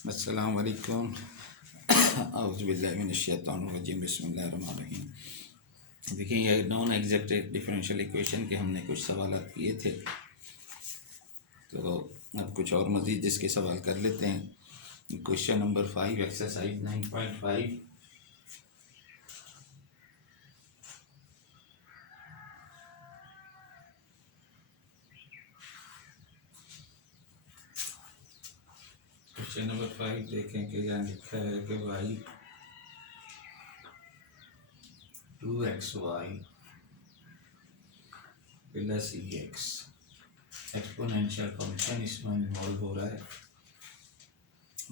अस्सलाम वालेकुम। औज़ु बिल्लाहि मिनश्शैतानिर्रजीम। बिस्मिल्लाहिर्रहमानिर्रहीम। देखिए, ये नॉन एग्जैक्ट डिफरेंशियल इक्वेशन के हमने कुछ सवाल किए थे, तो अब कुछ और मज़ीद इसके सवाल कर लेते हैं। Question number 5, exercise 9.5। Question number 5 देखें कि यहाँ लिखा है कि y 2xy plus EX exponential function इसमें इन्वॉल्व हो रहा है,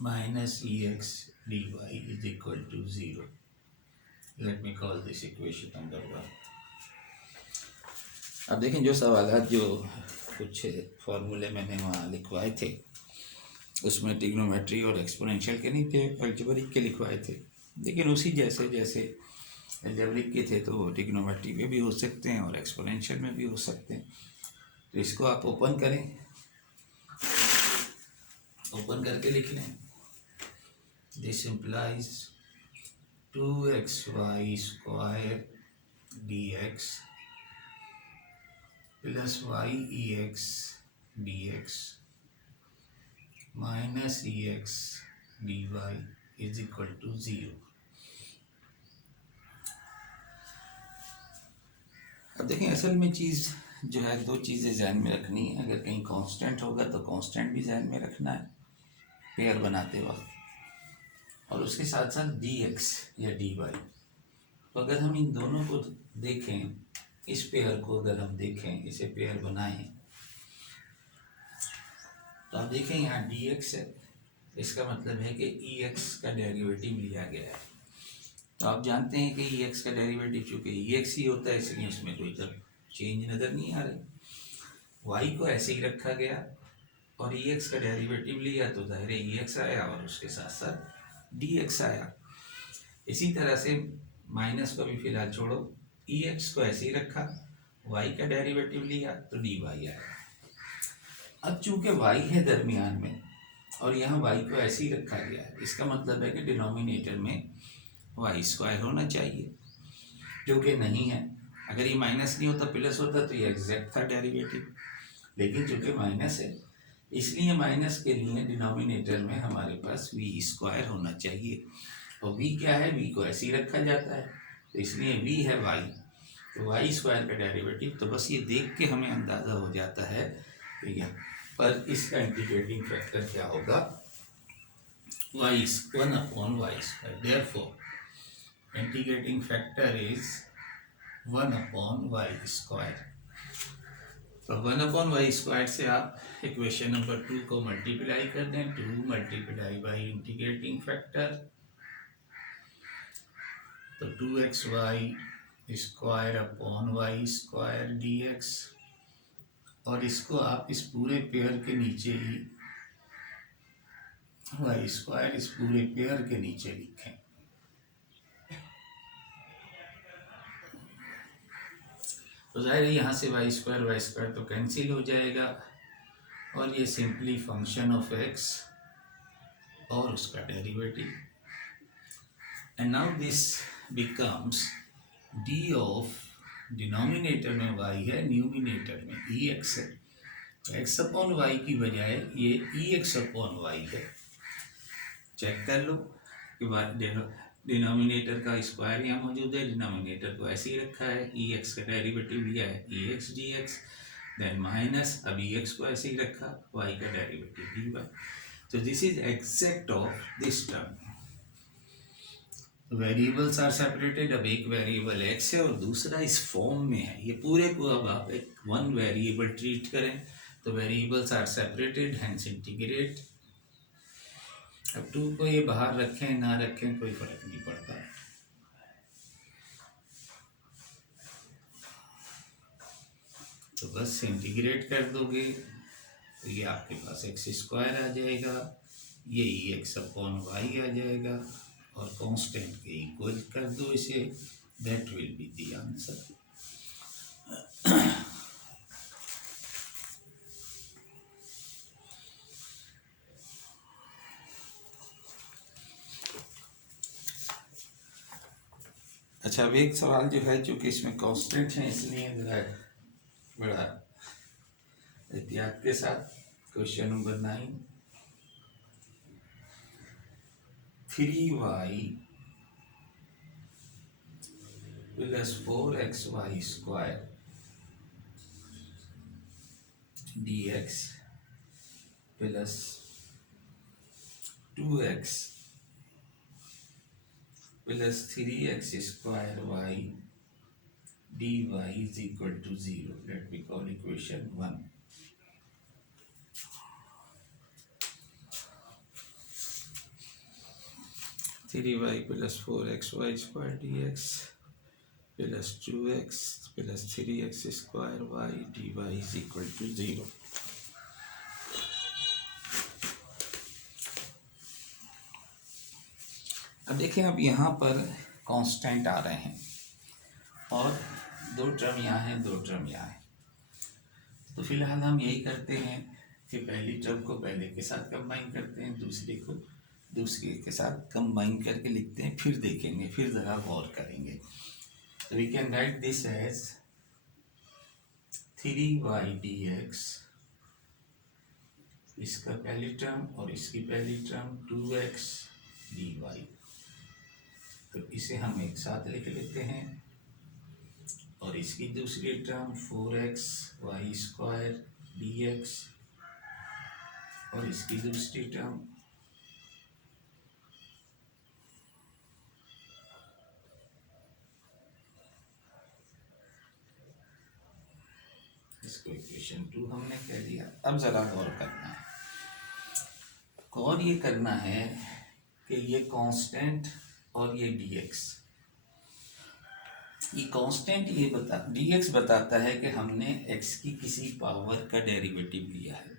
minus EX dy is equal to 0। Let me call this equation number 1। अब देखें, जो सवालात जो कुछ फार्मूले मैंने वहाँ लिखवाए थे उसमें ट्रिग्नोमेट्री और एक्सपोनेंशियल के नहीं थे, अलजेब्रिक के लिखवाए थे। लेकिन उसी जैसे जैसे अलजेब्रिक के थे तो ट्रिग्नोमेट्री में भी हो सकते हैं और एक्सपोनेंशियल में भी हो सकते हैं। तो इसको आप ओपन करें, ओपन करके लिख लें। This implies 2xy square dx plus yex dx minus EX dy is equal to 0। अब देखें, असल में चीज़ जो है, दो चीज़ें ज़हन में रखनी है। अगर कहीं कांस्टेंट होगा तो कांस्टेंट भी ज़हन में रखना है पेयर बनाते वक्त, और उसके साथ साथ dx या dy। तो अगर हम इन दोनों को देखें, इस पेयर को अगर हम देखें, इसे पेयर बनाएं, तो आप देखें यहाँ dx है, इसका मतलब है कि EX का डेरिवेटिव लिया गया है। तो आप जानते हैं कि EX का डेरिवेटिव चूँकि EX ही होता है, इसलिए उसमें कोई चेंज नज़र नहीं आ रही। y को ऐसे ही रखा गया और EX का डेरिवेटिव लिया तो ज़ाहिर है EX आया और उसके साथ साथ dx आया। इसी तरह से माइनस को भी फिलहाल छोड़ो, EX को ऐसे ही रखा, y का डेरिवेटिव लिया तो dy आया। अब चूँकि y है दरमियान में और यहाँ y को ऐसे ही रखा गया है, इसका मतलब है कि डिनोमिनेटर में y स्क्वायर होना चाहिए, जो कि नहीं है। अगर ये माइनस नहीं होता, प्लस होता, तो ये एग्जैक्ट था डेरिवेटिव। लेकिन चूँकि माइनस है, इसलिए माइनस के लिए डिनोमिनेटर में हमारे पास v स्क्वायर होना चाहिए। और v क्या है, v को ऐसे ही रखा जाता है, तो इसलिए v है y, तो y स्क्वायर का डेरिवेटिव। तो बस ये देख के हमें अंदाज़ा हो जाता है कि यहाँ पर इसका इंटीग्रेटिंग फैक्टर क्या होगा, y is 1/y²। Therefore integrating factor is 1/y²। तो 1/y² से आप इक्वेशन नंबर 2 को मल्टीप्लाई कर दें। 2 मल्टीप्लाई बाई इंटीग्रेटिंग फैक्टर, तो 2xy² dx, और इसको आप इस पूरे पेयर के नीचे ही y² इस पूरे पेयर के नीचे लिखें। तो ज़ाहिर है यहाँ से y² तो कैंसिल हो जाएगा, और ये सिंपली फंक्शन ऑफ x और उसका derivative. And now this becomes d of, denominator में y है, न्यूमिनेटर में EX है, तो x/y की बजाय ये EX/y है। चेक कर लो कि डिनोमिनेटर का स्क्वायर यहाँ मौजूद है, डिनोमिनेटर को ऐसे ही रखा है, EX का डेरिवेटिव लिया है EX dx, देन माइनस, अब EX को ऐसे ही रखा, y का डेरिवेटिव dy। तो this is exact of this term. Variables are separated. अब एक वेरिएबल x है और दूसरा इस फॉर्म में है। ये पूरे को अब आप एक वन वेरिएबल ट्रीट करें, तो variables are separated, hence integrate. अब 2 को ये बाहर रखें ना रखें कोई फर्क नहीं पड़ता, तो बस इंटीग्रेट कर दोगे तो ये आपके पास x² आ जाएगा, ये EX/y आ जाएगा, और कांस्टेंट के इक्वल कर दो इसे, that will be the answer. अच्छा, अब एक सवाल जो है, चूंकि इसमें कांस्टेंट है इसलिए जरा बड़ा एहतियात के साथ। Question number 9, 3y plus 4xy square dx plus 2x plus 3x square y dy is equal to 0. Let me call equation 1. Three Y plus 4xy square dx plus 2x plus 3x square y dy is equal to 0. अब देखें, अब यहाँ पर constant आ रहे हैं और दो term यहाँ हैं, दो टर्म यहाँ हैं। तो फिलहाल हम यही करते हैं कि पहली टर्म को पहले के साथ कंबाइन करते हैं, दूसरे को दूसरे के साथ कंबाइन करके लिखते हैं, फिर देखेंगे, फिर ज़रा गौर करेंगे। तो we can write this as 3y dx, इसका पहली टर्म और इसकी पहली टर्म 2x dy। तो इसे हम एक साथ लिख लेते हैं और इसकी दूसरी term 4x y square dx और इसकी दूसरी टर्म इसको इक्वेशन 2 हमने कह दिया। अब ज़रा गौर करना है, गौर ये करना है कि ये कांस्टेंट और ये dx, ये कांस्टेंट ये dx बताता है कि हमने x की किसी पावर का डेरिवेटिव लिया है।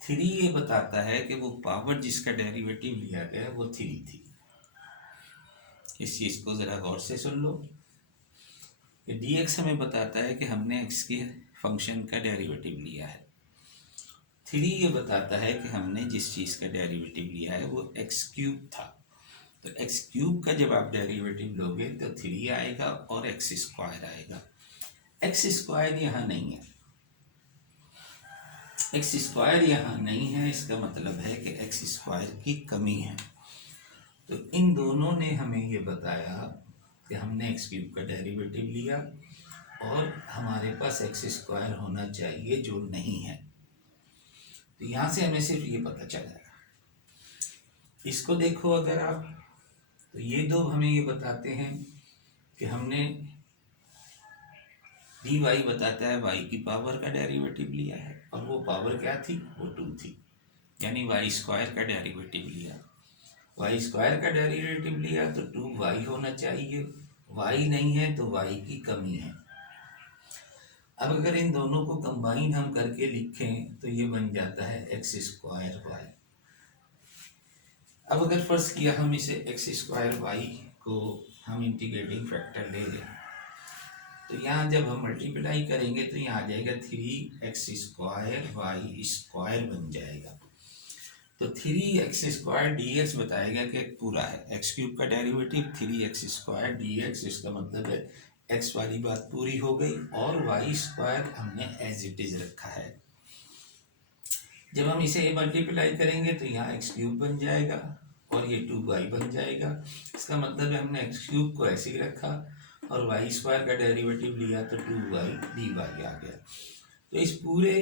3 ये बताता है कि वो पावर जिसका डेरिवेटिव लिया गया वो 3 थी। इस चीज़ को ज़रा गौर से सुन लो कि dx हमें बताता है कि हमने x के फंक्शन का डेरिवेटिव लिया है। 3 ये बताता है कि हमने जिस चीज़ का डेरिवेटिव लिया है वो x क्यूब था। तो एक्स क्यूब का जब आप डेरिवेटिव लोगे तो 3 आएगा और एक्स स्क्वायर आएगा। एक्स स्क्वायर यहाँ नहीं है, एक्स स्क्वायर यहाँ नहीं है, इसका मतलब है कि एक्स स्क्वायर की कमी है। तो इन दोनों ने हमें ये बताया कि हमने एक्स क्यूब का डेरिवेटिव लिया और हमारे पास एक्स स्क्वायर होना चाहिए जो नहीं है। तो यहाँ से हमें सिर्फ ये पता चला। इसको देखो अगर आप, तो ये दो हमें ये बताते हैं कि हमने dy बताता है y की पावर का डेरिवेटिव लिया है और वो पावर क्या थी, वो 2 थी, यानी y स्क्वायर का डेरिवेटिव लिया। y स्क्वायर का डेरिवेटिव लिया तो 2y होना चाहिए, y नहीं है तो y की कमी है। अब अगर इन दोनों को कंबाइन हम करके लिखें तो ये बन जाता है एक्स स्क्वायर y। अब अगर फर्ज किया हम इसे एक्स स्क्वायर वाई को हम इंटीग्रेटिंग फैक्टर ले लें तो यहाँ जब हम मल्टीप्लाई करेंगे तो यहाँ आ जाएगा 3x स्क्वायर वाई स्क्वायर बन जाएगा। तो 3x स्क्वायर dx बताएगा कि पूरा है, एक्स क्यूब का डेरिवेटिव 3x स्क्वायर dx, इसका मतलब है x वाली बात पूरी हो गई और वाई स्क्वायर हमने एज इट इज रखा है। जब हम इसे मल्टीप्लाई करेंगे तो यहाँ एक्स क्यूब बन जाएगा और ये 2y बन जाएगा। इसका मतलब है हमने एक्स क्यूब को ऐसे ही रखा और वाई स्क्वायर का डेरिवेटिव लिया तो 2y dy आ गया। तो इस पूरे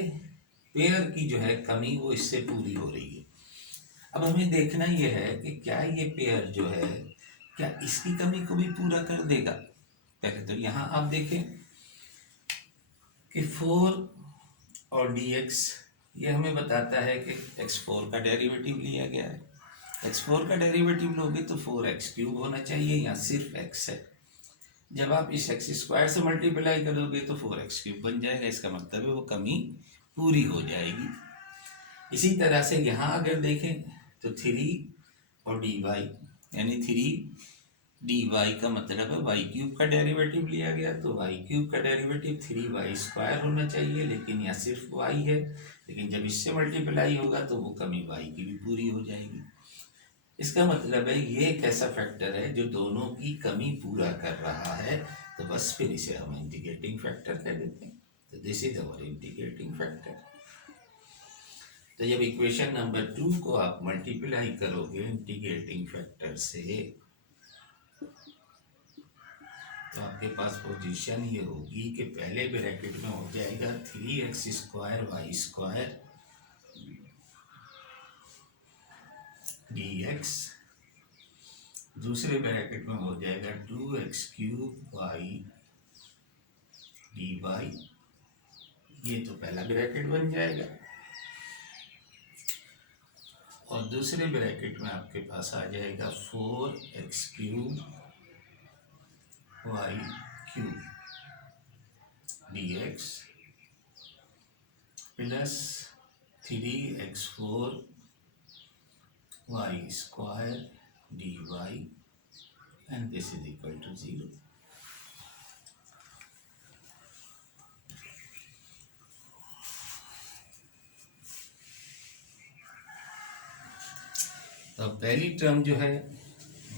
पेयर की जो है कमी वो इससे पूरी हो रही है। अब हमें देखना ये है कि क्या ये पेयर जो है क्या इसकी कमी को भी पूरा कर देगा। पहले तो यहाँ आप देखें कि 4 और dx ये हमें बताता है कि x4 का डेरिवेटिव लिया गया है। x4 का डेरिवेटिव लोगे तो 4x क्यूब होना चाहिए, यहाँ सिर्फ x है। जब आप इस x स्क्वायर से मल्टीप्लाई करोगे तो 4x क्यूब बन जाएगा, इसका मतलब है वो कमी पूरी हो जाएगी। इसी तरह से यहाँ अगर देखें तो 3 और dy यानी 3 dy का मतलब है y क्यूब का डेरिवेटिव लिया गया तो y क्यूब का डेरिवेटिव 3y स्क्वायर होना चाहिए, लेकिन यहाँ सिर्फ y है। लेकिन जब इससे मल्टीप्लाई होगा तो वो कमी y की भी पूरी हो जाएगी। इसका मतलब है ये एक ऐसा फैक्टर है जो दोनों की कमी पूरा कर रहा है, तो बस फिर इसे हम इंटीग्रेटिंग फैक्टर कह देते हैं। तो this is our integrating factor. तो जब इक्वेशन नंबर 2 को आप मल्टीप्लाई करोगे इंटीग्रेटिंग फैक्टर से, तो आपके पास पोजीशन ये होगी कि पहले ब्रैकेट में हो जाएगा 3x² y² dx, दूसरे ब्रैकेट में हो जाएगा 2x³ y dy, ये तो पहला ब्रैकेट बन जाएगा। और दूसरे ब्रैकेट में आपके पास आ जाएगा 4x³ y³ dx plus 3x4 y² dy, and this is equal to 0. तो पहली टर्म जो है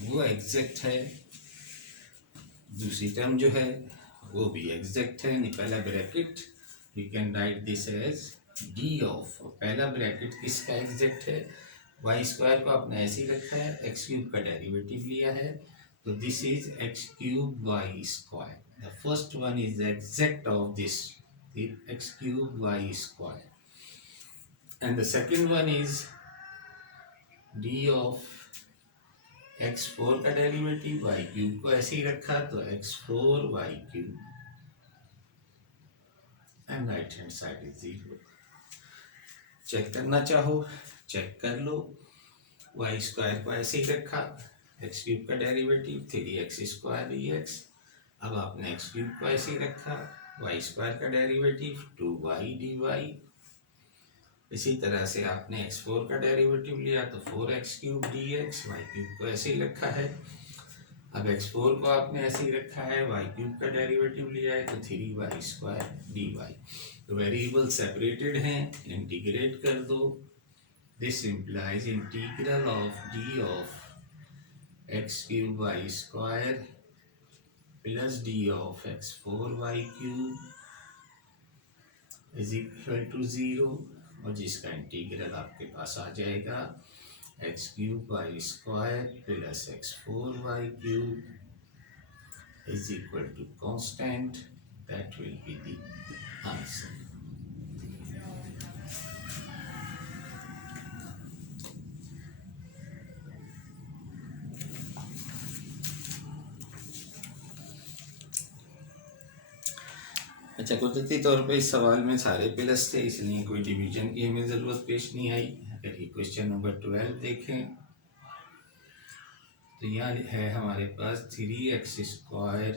वो एग्जैक्ट है, दूसरी टर्म जो है वो भी एग्जैक्ट है। पहला bracket we can write this as D of, पहला ब्रैकेट किसका एग्जैक्ट है, y² को आपने ऐसे ही रखा है, x³ का डेरिवेटिव लिया है, तो this is x³ y²। The first one is exact of this x³ y² and the second one is d of x4 का डेरिवेटिव y³ को ऐसे ही रखा, तो x4 y³ and right hand side is 0। Check करना चाहो check कर लो, y² को ऐसे ही रखा, x³ का डेरिवेटिव 3x² dx, अब आपने x³ को ऐसे ही रखा, y² का डेरिवेटिव 2y dy, इसी तरह से आपने x4 का डेरिवेटिव लिया तो 4x³ dx, y³ को ऐसे ही रखा है, अब x4 को आपने ऐसे ही रखा है, y³ का डेरिवेटिव लिया है तो 3y² dy। तो वेरिएबल सेपरेटेड हैं, इंटीग्रेट कर दो, this implies integral of d of x³ y² plus d of x4 y³ is equal to 0, और जिसका इंटीग्रल आपके पास आ जाएगा x³ y² plus x4 y³ is equal to constant, that will be the answer. अच्छा, कुदरती तौर पे इस सवाल में सारे प्लस थे, इसलिए कोई डिवीजन की हमें ज़रूरत पेश नहीं आई। अगर ये क्वेश्चन नंबर 12 देखें तो यहाँ है हमारे पास 3x²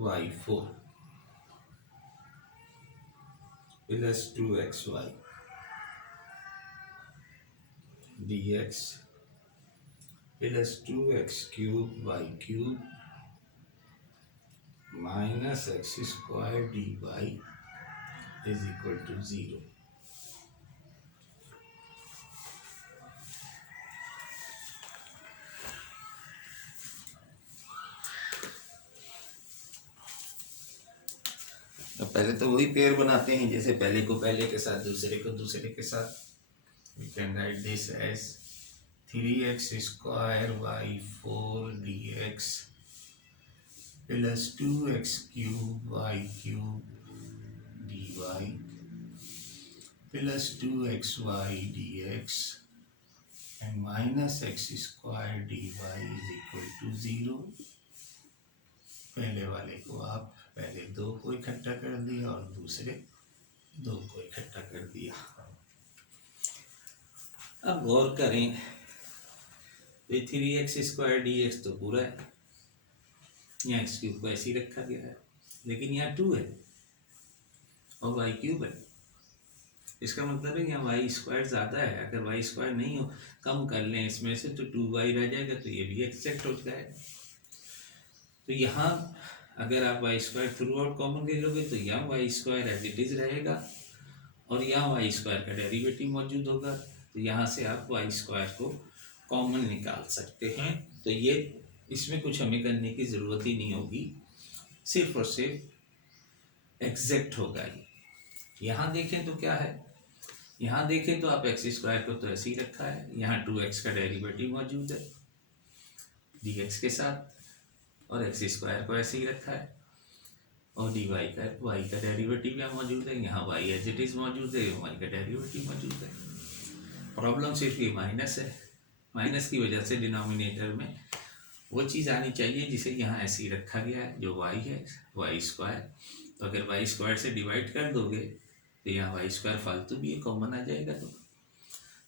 y4 plus 2xy dx plus 2x³ y³ minus x² dy is equal to 0। तो पहले तो वही पेयर बनाते हैं, जैसे पहले को पहले के साथ, दूसरे को दूसरे के साथ। We can write this as 3x² y4 dx plus 2x³ y³ dy plus 2xy dx and minus x² dy is equal to 0। पहले वाले को आप पहले 2 को इकट्ठा कर दिया और दूसरे 2 को इकट्ठा कर दिया। अब गौर करें, 3x² dx तो पूरा है, यहाँ x³ को ऐसे ही रखा गया है, लेकिन यहाँ 2 है और y³ है, इसका मतलब है यहाँ y² ज़्यादा है। अगर y² नहीं हो, कम कर लें इसमें से तो 2y रह जाएगा, तो ये भी एक्सेप्ट हो जाएगा। तो यहाँ अगर आप y² थ्रू आउट कॉमन ले लोगे तो यहाँ y² एज इट इज़ रहेगा और यहाँ y² का डेरिवेटिव मौजूद होगा, तो यहाँ से आप वाई स्क्वायर को कॉमन निकाल सकते हैं। तो ये इसमें कुछ हमें करने की ज़रूरत ही नहीं होगी, सिर्फ और सिर्फ एग्जैक्ट होगा ये। यहाँ देखें तो क्या है, यहाँ देखें तो आप एक्स स्क्वायर को तो ऐसे ही रखा है, यहाँ 2x का डेरिवेटिव मौजूद है dx के साथ, और एक्स स्क्वायर को ऐसे ही रखा है, और dy का y का डेरिवेटिव यहाँ मौजूद है, यहाँ y एज इट इज़ मौजूद है, y का डेरिवेटिव मौजूद है। प्रॉब्लम सिर्फ ये माइनस है, माइनस की वजह से डिनोमिनेटर में वो चीज़ आनी चाहिए जिसे यहाँ ऐसे ही रखा गया है, जो y है, वाई स्क्वायर। तो अगर वाई स्क्वायर से डिवाइड कर दोगे तो यहाँ वाई स्क्वायर फालतू भी है, कॉमन आ जाएगा। तो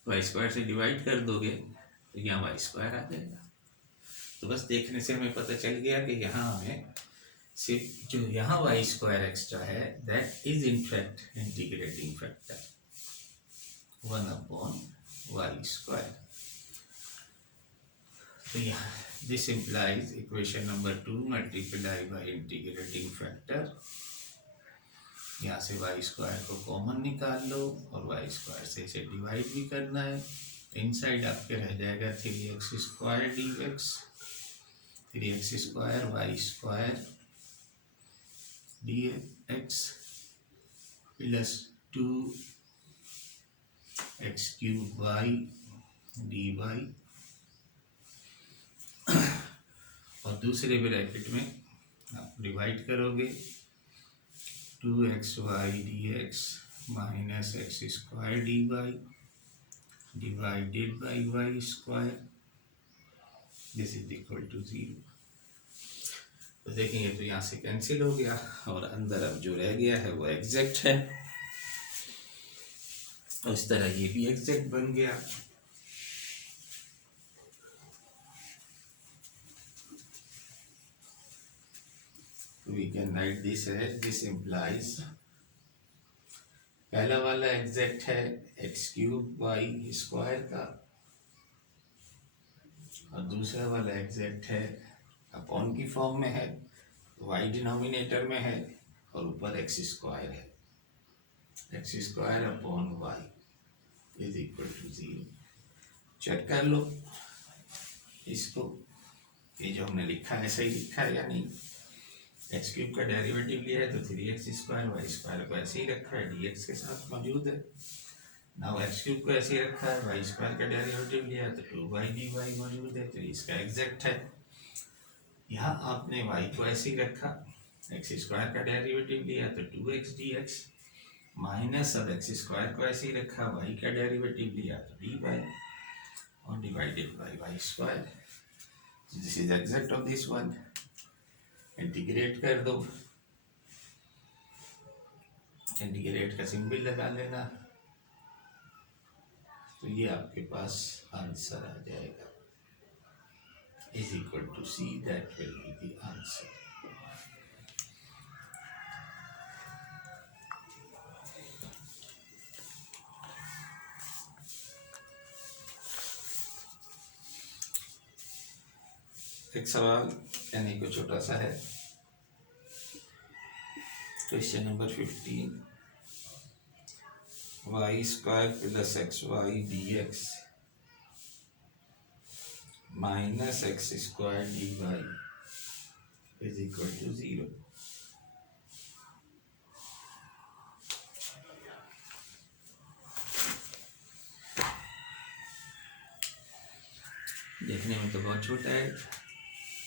वाई स्क्वायर से डिवाइड कर दोगे तो यहाँ वाई स्क्वायर आ जाएगा। तो बस देखने से हमें पता चल गया कि यहाँ हमें सिर्फ जो यहाँ वाई स्क्वायर एक्स्ट्रा है, that is in fact integrating factor 1/y square. तो यहाँ this implies equation number 2 multiply by integrating factor. यहाँ से वाई स्क्वायर को कॉमन निकाल लो और वाई स्क्वायर से इसे डिवाइड भी करना है। इनसाइड आपके रह जाएगा 3x square dx, 3x square Y square dx plus 2x cube y dy, और दूसरे ब्रैकेट में आप डिवाइड करोगे 2xy dx minus x square dy divided by Y square, this is equal to 0। तो देखेंगे तो यहाँ से कैंसिल हो गया और अंदर अब जो रह गया है वो एग्जैक्ट है, और इस तरह ये भी एग्जैक्ट बन गया। We can write this as this implies पहला वाला एग्जैक्ट है एक्स क्यूब वाई स्क्वायर का, और दूसरा वाला एग्जैक्ट है अपॉन की फॉर्म में है, वाई डिनोमिनेटर में है और ऊपर एक्स स्क्वायर है, X square upon Y is equal to 0। Check कर लो इसको, ये जो हमने लिखा है सही लिखा है या नहीं। एक्स क्यूब का डेरिवेटिव लिया है तो 3x स्क्वायर, वाई स्क्वायर को ऐसे ही रखा है, dx के साथ मौजूद है। नाउ एक्स क्यूब को ऐसे ही रखा है, वाई स्क्वायर का डेरिवेटिव लिया है तो 2y dy मौजूद है, तो इसका एग्जैक्ट है। यहाँ आपने y को ऐसे ही रखा, एक्स स्क्वायर का डेरिवेटिव लिया तो 2x dx, माइनस अब एक्स स्क्वायर को ऐसे ही रखा, y का डेरिवेटिव लिया तो dy, और divided by Y square. This is exact of this one. Integrate कर दो, इंटीग्रेट का सिंबल लगा लेना, तो ये आपके पास आंसर आ जाएगा, is equal to C, that will be the answer. एक सवाल यानी को छोटा सा है, question number 15, Y square plus X Y D X minus X square D Y is equal to 0। देखने में तो बहुत छोटा है,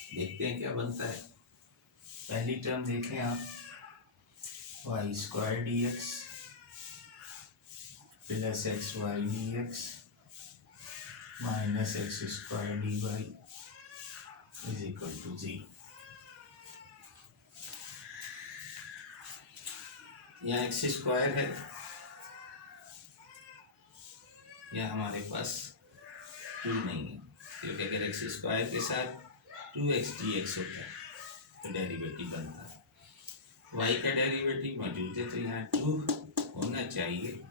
देखते हैं क्या बनता है। पहली टर्म देखें आप, Y square D X plus X Y D X minus X square D Y is equal to 0। यहाँ एक्स स्क्वायर है, यहाँ हमारे पास 2 नहीं है, क्योंकि अगर एक्स स्क्वायर के साथ 2x dx होता है तो डेरिवेटिव बनता है, y का डेरिवेटिव मौजूद है तो यहाँ 2 होना चाहिए।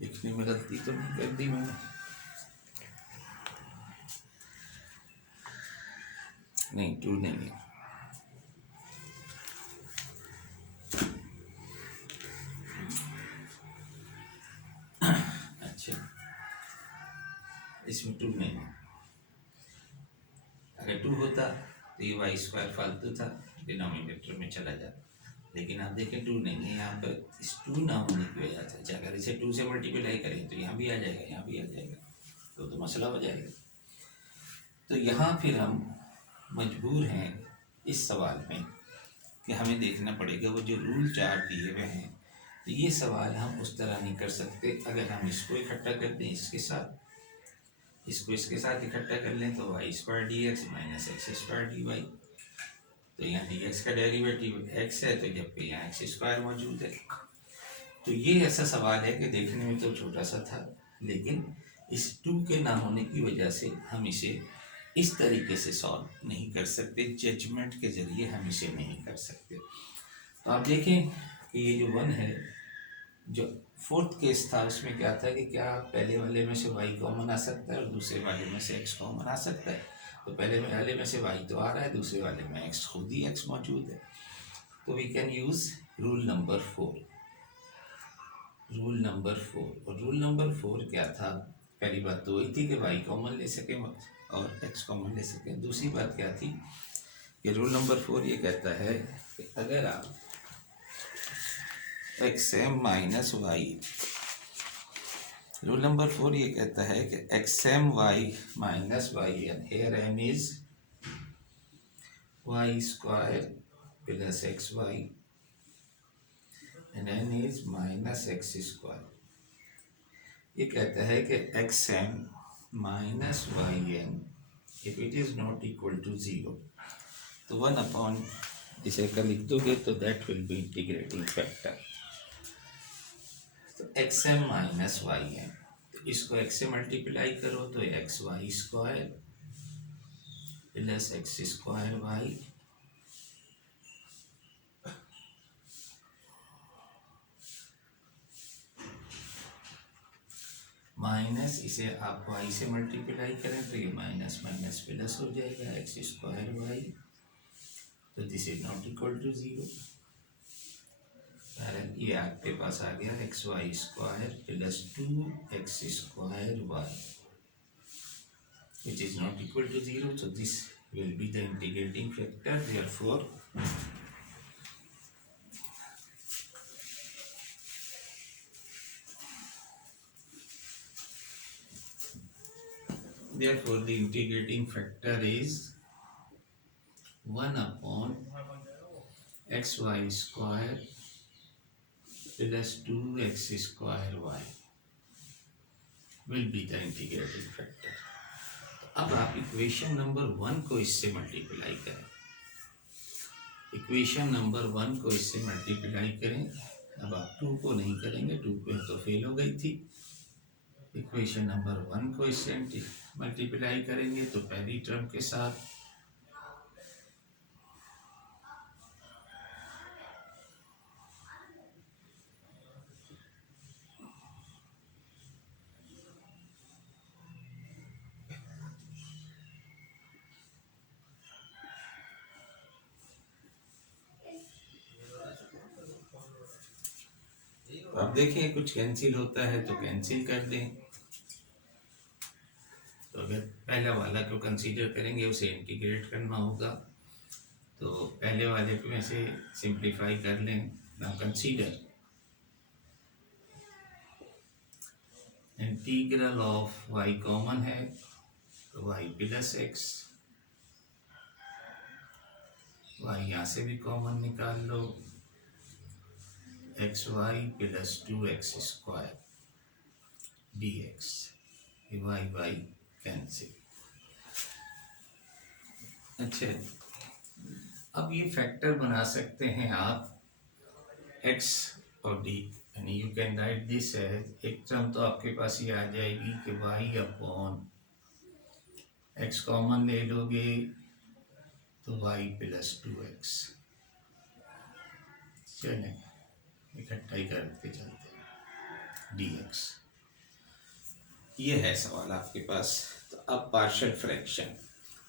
लिखने में गलती तो नहीं कर दी मैंने, नहीं 2 नहीं है। अच्छा, इसमें 2 नहीं है। अगर 2 होता तो ये वाई स्क्वायर फालतू था, डिनोमिनेटर में चला जाता। लेकिन आप देखें 2 नहीं है यहाँ पर, इस 2 ना होने की वजह से, अच्छा अगर इसे 2 से मल्टीप्लाई करें तो यहाँ भी आ जाएगा, यहाँ भी आ जाएगा, तो मसला हो जाएगा। तो यहाँ फिर हम मजबूर हैं इस सवाल में कि हमें देखना पड़ेगा वो जो रूल 4 दिए हुए हैं, तो ये सवाल हम उस तरह नहीं कर सकते। अगर हम इसको इकट्ठा कर दें इसके साथ, इसको इसके साथ इकट्ठा कर लें तो Y square D X minus X square D Y, तो यहाँ डी एक्स का डेरिवेटिव एक्स है, तो जबकि यहाँ एक्स स्क्वायर मौजूद है। तो ये ऐसा सवाल है कि देखने में तो छोटा सा था, लेकिन इस 2 के ना होने की वजह से हम इसे इस तरीके से सॉल्व नहीं कर सकते, जजमेंट के ज़रिए हम इसे नहीं कर सकते। तो आप देखें कि ये जो 1 है, जो 4th केस था उसमें क्या था कि क्या पहले वाले में से y कॉमन आ सकता है और दूसरे वाले में से x कॉमन आ सकता है। तो पहले वाले में से y तो आ रहा है, दूसरे वाले में x खुद ही x मौजूद है। तो we can use rule number 4। Rule number 4, और रूल नंबर 4 क्या था? पहली बात तो वही थी कि y कॉमन ले सकें और x कॉमन ले सकें। दूसरी बात क्या थी कि रूल नंबर 4 ये कहता है कि अगर आप XM minus Y, rule number 4 ये कहता है कि XM y minus Y, and here m is y square plus xy and n is minus x square. ये कहता है कि XM minus Y N if it is not equal to 0, तो 1 upon इसे कर लिख दोगे तो that will be integrating factor. तो XM माइनस वाई है, तो इसको x से मल्टीप्लाई करो तो X Y square plus X square Y minus, इसे आप y से मल्टीप्लाई करें तो ये माइनस माइनस प्लस हो जाएगा एक्स स्क्वायर वाई, तो this is not equal to 0। ये आपके पास आ गया X Y square plus 2x square Y which is not equal to 0, so this will be the integrating factor. Therefore the integrating factor is 1 upon xy square plus 2x square y will be the integrating factor. अब आप equation number 1 को इससे multiply करें, equation number 1 को इससे multiply करें। अब आप 2 को नहीं करेंगे, 2 पे तो फेल हो गई थी। इक्वेशन नंबर 1 को इससे मल्टीप्लाई करेंगे तो पहली टर्म के साथ अब देखें कुछ कैंसिल होता है तो कैंसिल कर दें। तो अगर पहला वाला को कंसीडर करेंगे, उसे इंटीग्रेट करना होगा, तो पहले वाले को ऐसे सिंप्लीफाई कर लें। Now consider integral of y common है तो y प्लस एक्स, y यहाँ से भी कॉमन निकाल लो, x y plus 2x square D x, y y cancel. अच्छा, अब ये फैक्टर बना सकते हैं आप x और d, यानी you can write this as, एक टर्म तो आपके पास ये आ जाएगी कि y अपॉन x कॉमन ले लोगे तो y प्लस 2x, चलें इकट्ठा ही करते चलते हैं dx। ये है सवाल आपके पास। तो अब पार्शियल फ्रैक्शन,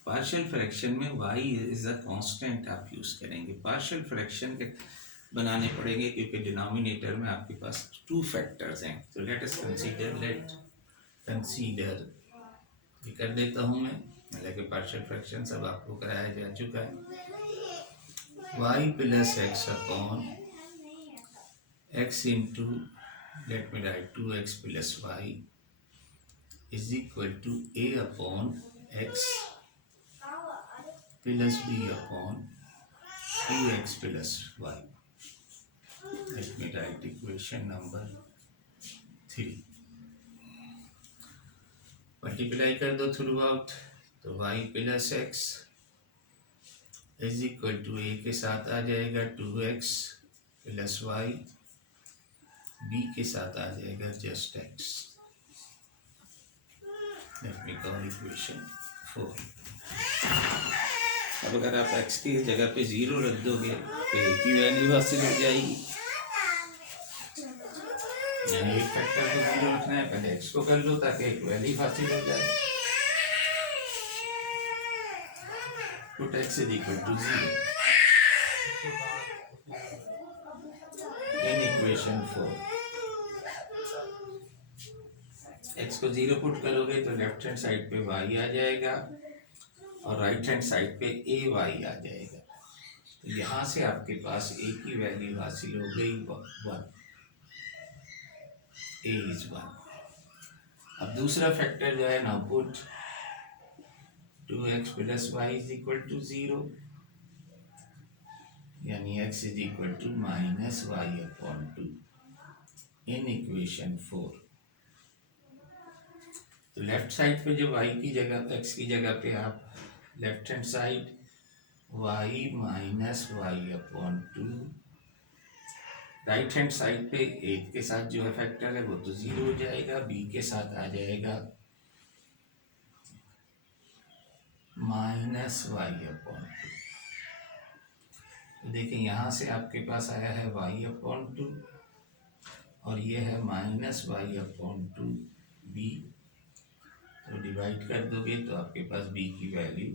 पार्शियल फ्रैक्शन में y इज अ कांस्टेंट आप यूज़ करेंगे। पार्शियल फ्रैक्शन के बनाने पड़ेंगे क्योंकि डिनोमिनेटर में आपके पास 2 फैक्टर्स हैं। तो लेट कंसीडर ये कर देता हूँ मैं, हालांकि पार्शियल फ्रैक्शन सब आपको कराया जा चुका है। y plus x upon X into let me write 2x plus Y is equal to a upon x plus b upon 2x plus Y. Let me write equation number 3। Multiply कर दो throughout, तो y plus X is equal to a के साथ आ जाएगा 2x plus Y, b के साथ आ जाएगा just x। Late me call equation 4। अब अगर आप x की जगह पे 0 रख दोगे तो a की वैल्यू हासिल हो जाएगी, यानी एक फैक्टर को 0 रखना है, पहले x को कर लो ताकि एक वैल्यू हासिल हो जाए। Put x is equal to 0 in equation 4। x को 0 पुट करोगे तो लेफ्ट हैंड साइड पे y आ जाएगा और राइट हैंड साइड पे a y आ जाएगा। तो यहाँ से आपके पास a की वैल्यू हासिल हो गई 1, a इज 1। अब दूसरा फैक्टर जो है ना, put 2x plus Y is equal to 0, यानी x is equal to minus Y upon 2 in equation 4। तो लेफ्ट साइड पे जो y की जगह x की जगह पे आप left hand side y minus Y upon 2, right hand side पे a के साथ जो है फैक्टर है वो तो 0 हो जाएगा, b के साथ आ जाएगा माइनस वाई अपॉन 2। देखिए यहाँ से आपके पास आया है y अपॉन 2 और ये है माइनस वाई अपॉन 2 b। तो डिवाइड कर दोगे तो आपके पास b की वैल्यू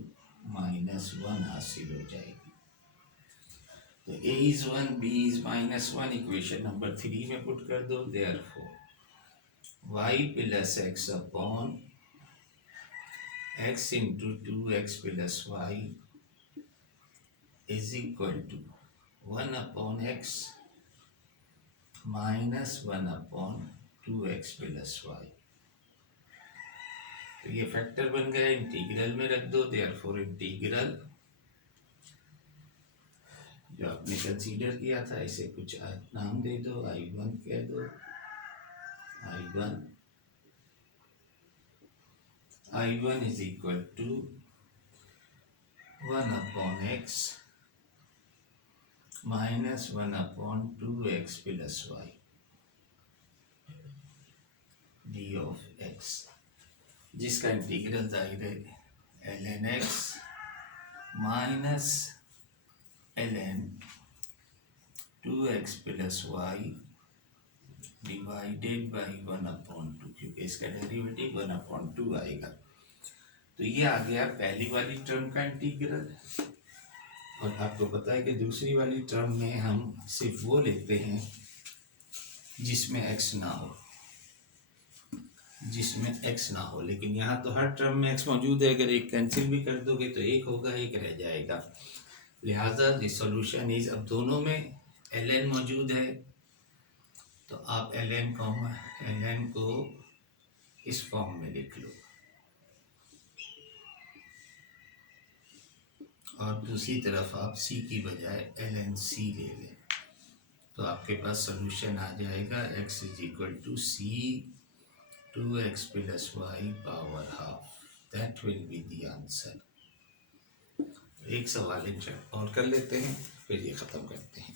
-1 हासिल हो जाएगी। तो a is 1, b is -1, equation number 3 में पुट कर दो। Therefore y plus x upon x into 2x plus Y is equal to 1 upon x -1 upon 2x plus y. तो ये फैक्टर बन गया, इंटीग्रल में रख दो। देयरफॉर इंटीग्रल जो आपने कंसीडर किया था इसे कुछ नाम दे दो, I1 कह दो। I1 is equal to 1 upon x -1 upon 2x plus y d of x, जिसका इंटीग्रल जाहिर है ln x minus ln 2x plus y divided by 1 upon 2, क्योंकि इसका डेरिवेटिव 1 अपॉन 2 आएगा। तो ये आ गया पहली वाली टर्म का इंटीग्रल। और आपको पता है कि दूसरी वाली टर्म में हम सिर्फ वो लेते हैं जिसमें x ना हो, लेकिन यहाँ तो हर टर्म में x मौजूद है। अगर एक कैंसिल भी कर दोगे तो एक होगा, एक रह जाएगा। लिहाजा द सॉल्यूशन इज, अब दोनों में ln मौजूद है तो आप ln को इस फॉर्म में लिख लो और दूसरी तरफ आप c की बजाय ln c ले लें, तो आपके पास सॉल्यूशन आ जाएगा x is equal to c 2x plus y power half. That will be the answer. एक सवाल और कर लेते हैं, फिर ये ख़त्म करते हैं।